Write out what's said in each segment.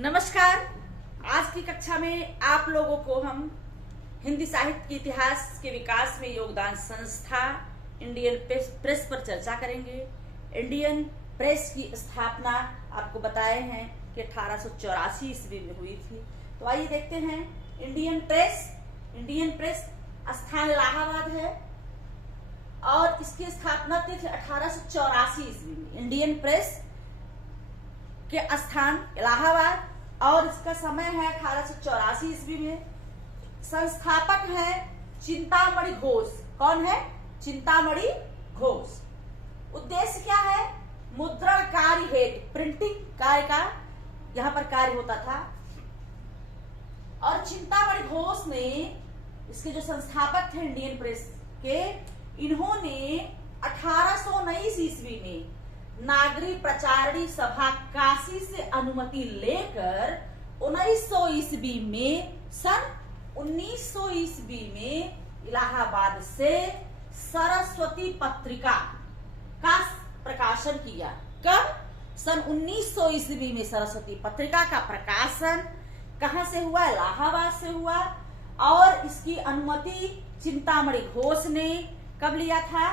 नमस्कार। आज की कक्षा में आप लोगों को हम हिंदी साहित्य के इतिहास के विकास में योगदान संस्था इंडियन प्रेस पर चर्चा करेंगे। इंडियन प्रेस की स्थापना आपको बताए हैं कि 1884 ईस्वी में हुई थी। तो आइए देखते हैं इंडियन प्रेस स्थान इलाहाबाद है और इसकी स्थापना तिथि 1884 ईस्वी में। इंडियन प्रेस के स्थान इलाहाबाद और इसका समय है 1884 ईस्वी में। संस्थापक है चिंतामणि घोष। कौन है? चिंतामणि घोष। उद्देश्य क्या है? मुद्रण कार्य हेतु, प्रिंटिंग कार्य का यहां पर कार्य होता था। और चिंतामणि घोष ने, इसके जो संस्थापक थे इंडियन प्रेस के, इन्होंने 1819 ईस्वी में नागरी प्रचारणी सभा काशी से अनुमति लेकर 1900 ईस्वी में, सन 1900 ईस्वी में इलाहाबाद से सरस्वती पत्रिका का प्रकाशन किया। कब? सन 1900 ईस्वी में सरस्वती पत्रिका का प्रकाशन कहां से हुआ? इलाहाबाद से हुआ। और इसकी अनुमति चिंतामणि घोष ने कब लिया था?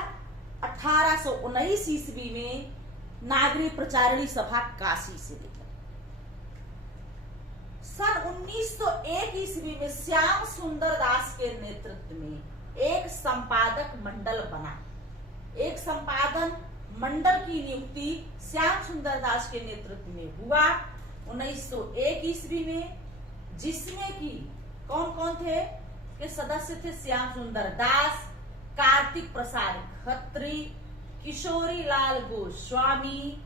1819 ईस्वी में नागरी प्रचारणी सभा काशी से लेकर। सन 1901 ईस्वी में श्याम सुंदर दास के नेतृत्व में एक संपादक मंडल बना। एक संपादन मंडल की नियुक्ति श्याम सुंदर दास के नेतृत्व में हुआ 1901 ईस्वी में, जिसमें कि कौन कौन थे के सदस्य थे? श्याम सुंदर दास, कार्तिक प्रसाद खत्री, किशोरी लाल गोस्वामी,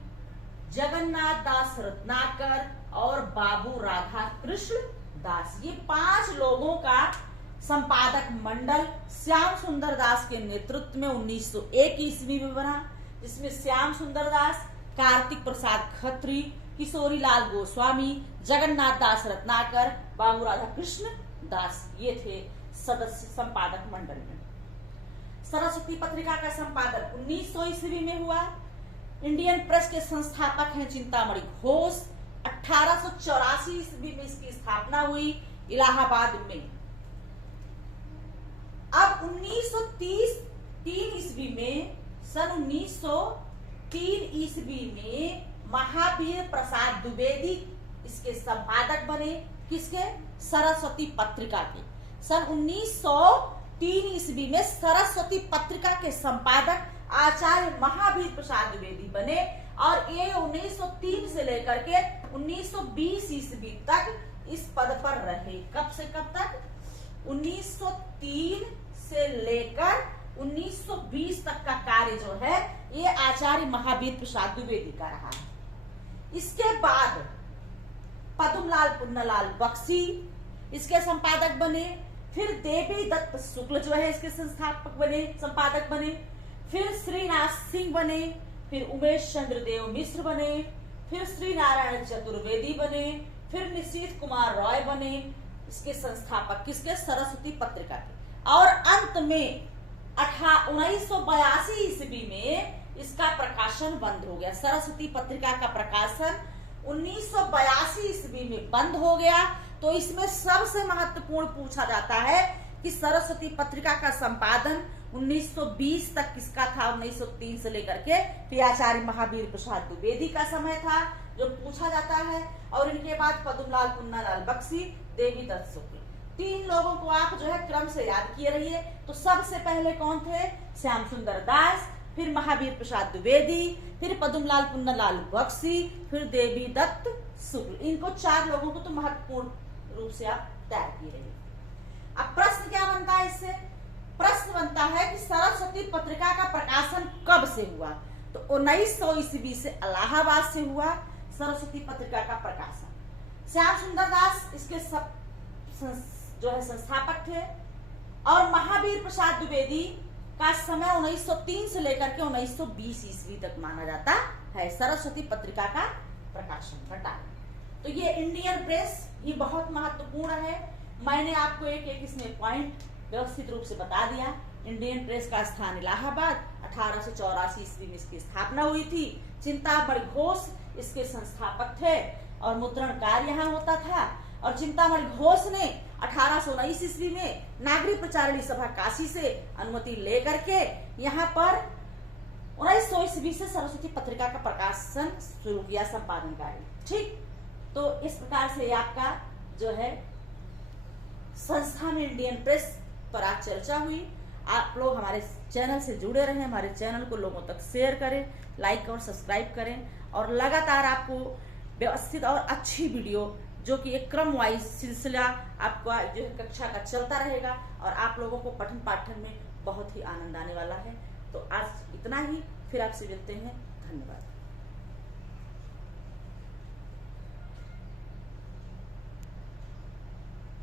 जगन्नाथ दास रत्नाकर और बाबू राधा कृष्ण दास। ये 5 लोगों का संपादक मंडल श्याम सुंदर दास के नेतृत्व में 1901 ईस्वी में बना, जिसमें श्याम सुंदर दास, कार्तिक प्रसाद खत्री, किशोरी लाल गोस्वामी, जगन्नाथ दास रत्नाकर, बाबू राधा कृष्ण दास, ये थे सदस्य संपादक मंडल में। सरस्वती पत्रिका का संपादन 1900 ईस्वी में हुआ। इंडियन प्रेस के संस्थापक हैं चिंतामणि घोष। 1884 ईस्वी में इसकी स्थापना हुई इलाहाबाद में। अब 1903 ईस्वी में, सन 1903 ईस्वी में महावीर प्रसाद द्विवेदी इसके संपादक बने। किसके? सरस्वती पत्रिका के। सन 1903 ईस्वी में सरस्वती पत्रिका के संपादक आचार्य महावीर प्रसाद द्विवेदी बने और ये 1903 से लेकर के 1920 ईस्वी तक इस पद पर रहे। कब से कब तक? 1903 से लेकर 1920 तक का कार्य जो है ये आचार्य महावीर प्रसाद द्विवेदी का रहा है। इसके बाद पद्मलाल पुन्नालाल बख्शी इसके संपादक बने। फिर देवी दत्त शुक्ल जो है इसके संस्थापक बने, संपादक बने। फिर श्रीनाथ सिंह बने। फिर उमेश चंद्र देव मिश्र बने। फिर श्री नारायण चतुर्वेदी बने। फिर निशीथ कुमार रॉय बने इसके संस्थापक। किसके? सरस्वती पत्रिका के। और अंत में 1982 ईस्वी में इसका प्रकाशन बंद हो गया। सरस्वती पत्रिका का प्रकाशन 1982 ईस्वी में बंद हो गया। तो इसमें सबसे महत्वपूर्ण पूछा जाता है कि सरस्वती पत्रिका का संपादन 1920 तक किसका था? 1903 से लेकर के फिर आचार्य महावीर प्रसाद द्विवेदी का समय था, जो पूछा जाता है। और इनके बाद पद्मलाल पुन्नालाल बख्शी, देवी दत्त शुक्ल, 3 लोगों को आप जो है क्रम से याद किए रहिए। तो सबसे पहले कौन थे? श्याम सुंदर दास, फिर महावीर प्रसाद द्विवेदी, फिर पद्मलाल पुन्नालाल बख्शी, फिर देवी दत्त शुक्ल। इनको 4 लोगों को तो महत्वपूर्ण रूप से आप तैयार किए रहिए। अब प्रश्न क्या बनता है इससे? प्रश्न बनता है कि सरस्वती पत्रिका का प्रकाशन कब से हुआ? तो 1900 ईस्वी से इलाहाबाद से हुआ सरस्वती पत्रिका का प्रकाशन। श्याम सुंदर दास इसके जो है संस्थापक थे। और महावीर प्रसाद द्विवेदी का समय 1903 से लेकर के 1920 ईस्वी तक माना जाता है सरस्वती पत्रिका का प्रकाशन घटा। तो ये इंडियन प्रेस ये बहुत महत्वपूर्ण है। मैंने आपको एक एक इसमें पॉइंट व्यवस्थित रूप से बता दिया। इंडियन प्रेस का स्थान इलाहाबाद, 1884 ईस्वी में इसकी स्थापना हुई थी। चिंतामणि घोष इसके संस्थापक थे। और मुद्रण कार्य यहाँ होता था। और चिंतामणि घोष ने 1819 ईस्वी में नागरिक प्रचारिणी सभा काशी से अनुमति लेकर के यहाँ पर 1900 ईस्वी से सरस्वती पत्रिका का प्रकाशन शुरू किया, संपादन कार्य। ठीक, तो इस प्रकार से आपका जो है संस्था में इंडियन प्रेस पर आज चर्चा हुई। आप लोग हमारे चैनल से जुड़े रहें, हमारे चैनल को लोगों तक शेयर करें, लाइक और सब्सक्राइब करें, और लगातार आपको व्यवस्थित और अच्छी वीडियो जो कि एक क्रम वाइज सिलसिला आपका जो है कक्षा का चलता रहेगा, और आप लोगों को पठन पाठन में बहुत ही आनंद आने वाला है। तो आज इतना ही, फिर आपसे मिलते हैं। धन्यवाद।